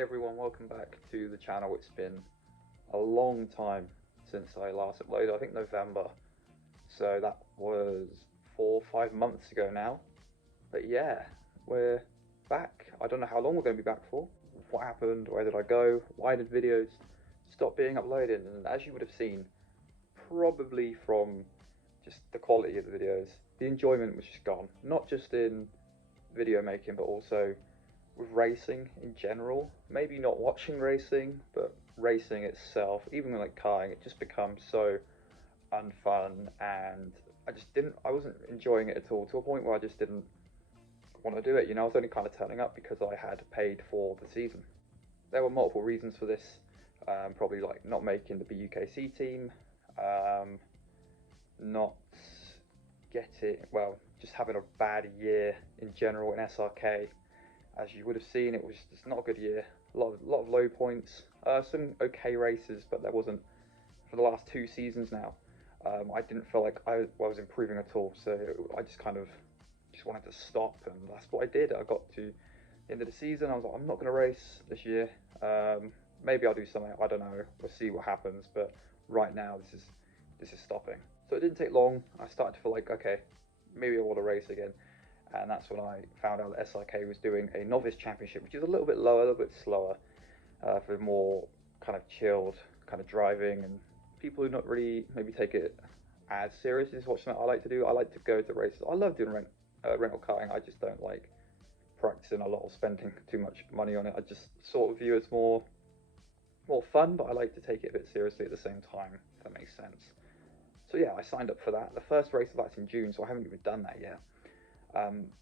Hey everyone, welcome back to the channel. It's been a long time since I last uploaded, I think November. So that was 4 or 5 months ago now. But yeah, we're back. I don't know how long we're going to be back for. What happened? Where did I go? Why did videos stop being uploaded? And as you would have seen, probably from just the quality of the videos, the enjoyment was just gone. Not just in video making, but also with racing in general. Maybe not watching racing, but racing itself, even like karting, it just becomes so unfun, and I wasn't enjoying it at all, to a point where I just didn't want to do it. I was only kind of turning up because I had paid for the season. There were multiple reasons for this. Probably like not making the BUKC team, not just having a bad year in general in SRK. As you would have seen, it was just not a good year. A lot of low points, some okay races, but there wasn't, for the last 2 seasons now. I didn't feel like I was improving at all, so I just wanted to stop, and that's what I did. I got to the end of the season, I was like, I'm not going to race this year. Maybe I'll do something, I don't know. We'll see what happens, but right now this is stopping. So it didn't take long. I started to feel like, okay, maybe I want to race again. And that's when I found out that SRK was doing a novice championship, which is a little bit lower, a little bit slower, for more kind of chilled kind of driving, and people who not really maybe take it as seriously as what I like to do. I like to go to races. I love doing rental karting. I just don't like practicing a lot or spending too much money on it. I just sort of view it as more fun, but I like to take it a bit seriously at the same time, if that makes sense. So yeah, I signed up for that. The first race of that's in June, so I haven't even done that yet.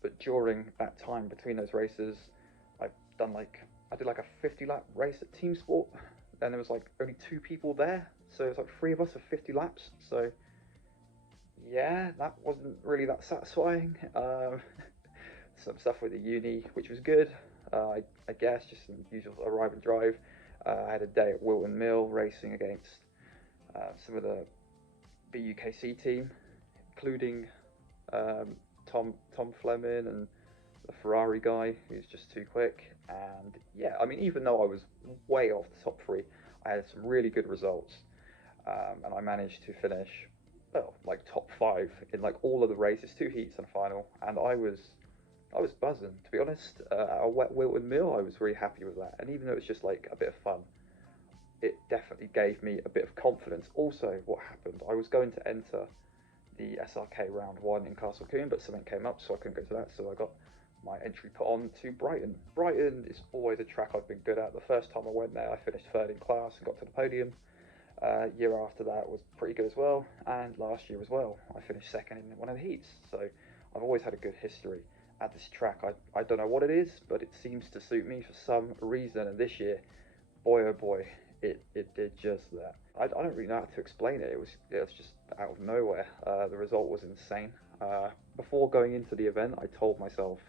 But during that time between those races, I did like a 50 lap race at Team Sport, and there was like only 2 people there, so it was like 3 of us for 50 laps. So yeah, that wasn't really that satisfying. Some stuff with the uni, which was good. I guess just some usual arrive and drive. I had a day at Wilton Mill racing against some of the BUKC team, including Tom Fleming and the Ferrari guy, who's just too quick. And yeah, I mean, even though I was way off the top 3, I had some really good results, and I managed to finish like top 5 in like all of the races, 2 heats and a final, and I was buzzing, to be honest. At Wilton Mill, I was really happy with that, and even though it was just like a bit of fun, it definitely gave me a bit of confidence. Also, what happened, I was going to enter the SRK round 1 in Castle Coombe, but something came up, so I couldn't go to that, so I got my entry put on to Brighton. Brighton is always a track I've been good at. The first time I went there, I finished 3rd in class and got to the podium. Year after that was pretty good as well, and last year as well, I finished 2nd in one of the heats. So I've always had a good history at this track. I don't know what it is, but it seems to suit me for some reason, and this year, boy oh boy, it did just that. I don't really know how to explain it. It was just out of nowhere. The result was insane. Before going into the event, I told myself,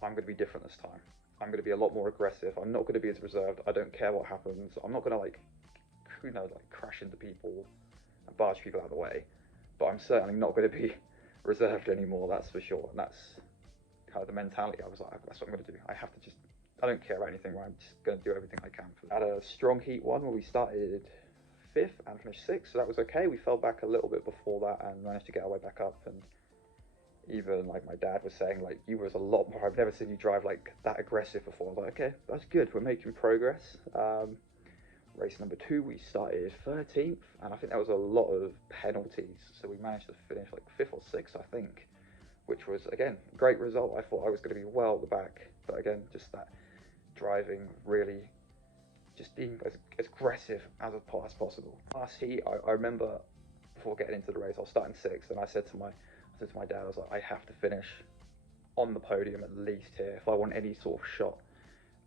I'm going to be different this time. I'm going to be a lot more aggressive. I'm not going to be as reserved. I don't care what happens. I'm not going to like crash into people and barge people out of the way. But I'm certainly not going to be reserved anymore. That's for sure. And that's kind of the mentality. I was like, that's what I'm going to do. I don't care about anything. I'm just going to do everything I can. Had a strong heat 1 where we started 5th and finished 6th, so that was okay. We fell back a little bit before that and managed to get our way back up. And even like my dad was saying, like, you was a lot more. I've never seen you drive like that aggressive before. I was like, okay, that's good. We're making progress. Race number 2, we started 13th, and I think there was a lot of penalties, so we managed to finish like 5th or 6th, I think, which was, again, great result. I thought I was going to be well at the back, but again, just that driving, really just being as aggressive as possible. Last heat, I remember before getting into the race, I was starting 6th, and I said to my dad, I was like, I have to finish on the podium at least here if I want any sort of shot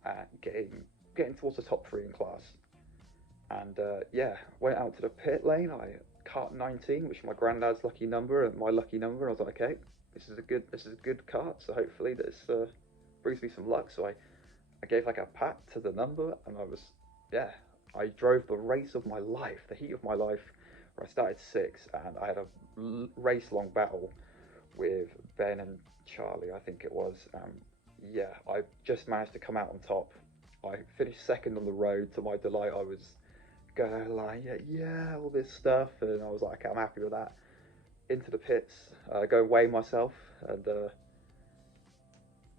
at getting towards the top 3 in class. And yeah, went out to the pit lane. I kart 19, which is my granddad's lucky number and my lucky number. I was like, okay, this is a good kart, so hopefully this brings me some luck. So I gave like a pat to the number, and I drove the race of my life, the heat of my life, where I started 6th, and I had a race-long battle with Ben and Charlie, I think it was. Yeah, I just managed to come out on top, I finished second on the road. To my delight, I was going like, yeah, all this stuff, and I was like, okay, I'm happy with that. Into the pits, go weigh myself, and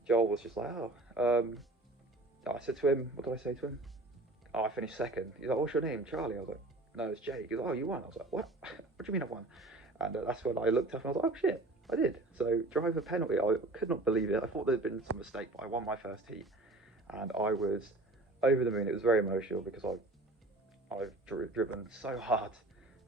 Joel was just like, I said to him, what did I say to him? Oh, I finished second. He's like, what's your name? Charlie. I was like, no, it's Jake. He goes, oh, you won. I was like, what? What do you mean I won? And that's when I looked up and I was like, oh shit, I did. So driver penalty. I could not believe it. I thought there'd been some mistake, but I won my first heat, and I was over the moon. It was very emotional because I've driven so hard,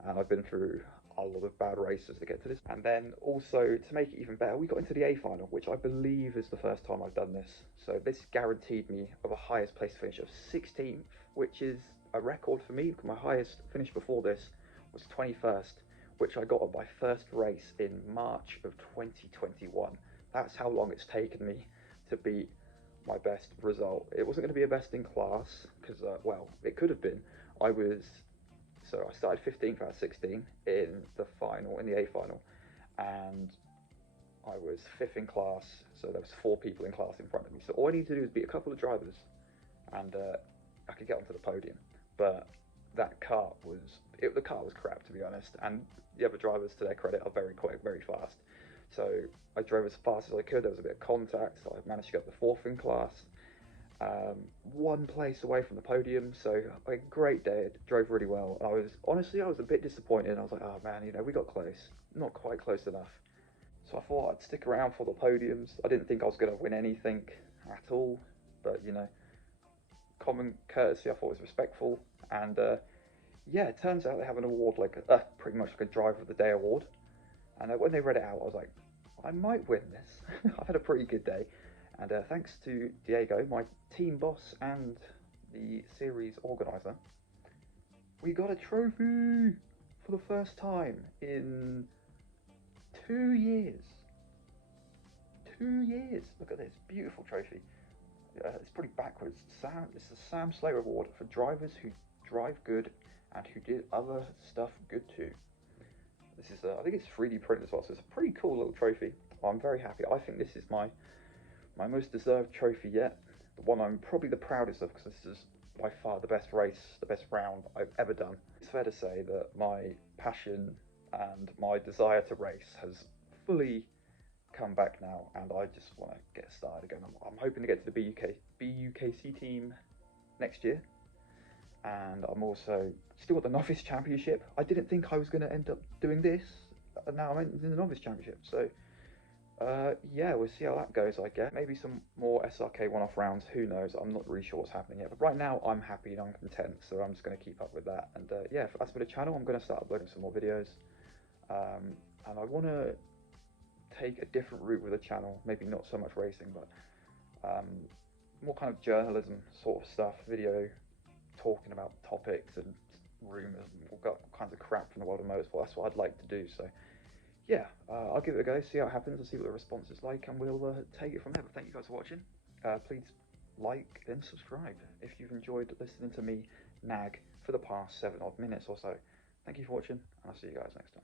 and I've been through a lot of bad races to get to this. And then also to make it even better, we got into the A final, which I believe is the first time I've done this. So this guaranteed me of a highest place finish of 16th, which is a record for me. My highest finish before this was 21st, which I got on my first race in March of 2021. That's how long it's taken me to beat my best result. It wasn't going to be a best in class because, well, it could have been. I was I started 15th out of 16 in the final, in the A final, and I was fifth in class. So there was 4 people in class in front of me. So all I needed to do was beat a couple of drivers, and I could get onto the podium. But that car was the car was crap, to be honest, and the other drivers, to their credit, are very quick, very fast. So I drove as fast as I could. There was a bit of contact, so I managed to get the 4th in class. 1 place away from the podium, so a great day. It drove really well. I was a bit disappointed. I was like, oh man, we got close, not quite close enough. So I thought I'd stick around for the podiums. I didn't think I was going to win anything at all, but common courtesy, I thought was respectful. And yeah, it turns out they have an award, like pretty much like a driver of the day award. And when they read it out, I was like, I might win this. I've had a pretty good day. And thanks to Diego, my team boss and the series organizer, we got a trophy for the first time in 2 years. 2 years. Look at this beautiful trophy. It's pretty backwards. It's the Sam Slater Award for drivers who drive good and who did other stuff good too. This is, I think it's 3D printed as well, so it's a pretty cool little trophy. I'm very happy. I think this is my most deserved trophy yet. The one I'm probably the proudest of, because this is by far the best race, the best round I've ever done. It's fair to say that my passion and my desire to race has fully come back now, and I just want to get started again. I'm hoping to get to the BUKC team next year, and I'm also still at the novice championship. I didn't think I was going to end up doing this, and now I'm in the novice championship. So yeah, we'll see how that goes, I guess. Maybe some more SRK one-off rounds, who knows? I'm not really sure what's happening yet. But right now, I'm happy and I'm content, so I'm just going to keep up with that. And yeah, as for the channel, I'm going to start uploading some more videos. And I want to take a different route with the channel. Maybe not so much racing, but more kind of journalism sort of stuff. Video talking about topics and rumours and all kinds of crap from the world of motorsport. That's what I'd like to do, so yeah, I'll give it a go, see how it happens, and see what the response is like, and we'll take it from there. But thank you guys for watching. Please like and subscribe if you've enjoyed listening to me nag for the past 7 odd minutes or so. Thank you for watching, and I'll see you guys next time.